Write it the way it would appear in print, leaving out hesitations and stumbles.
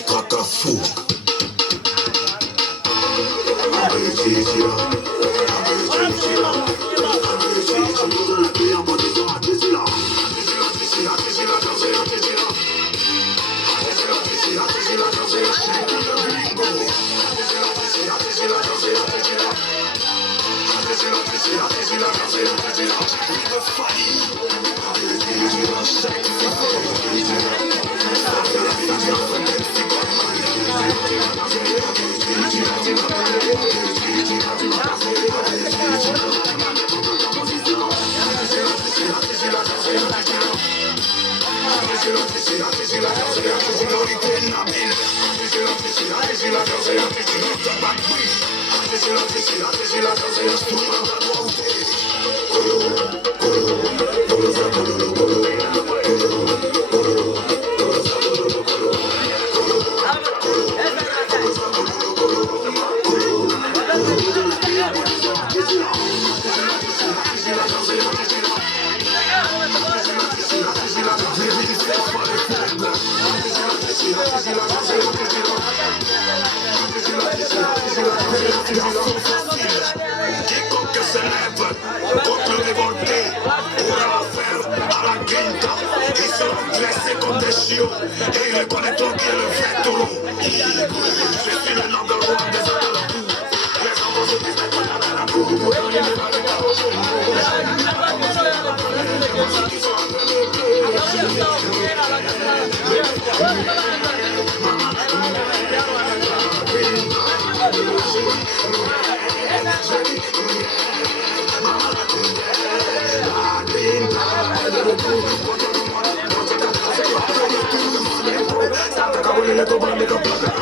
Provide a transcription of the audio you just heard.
Cacafou. Quiconque se lève contre le révolté aura affaire à la guinta. Ils seront dressés comme des chiots et ils reconnaîtront qui est le vrai taureau. Je suis le number one des Atalabous. Les enfants se disent à la cour. Let go,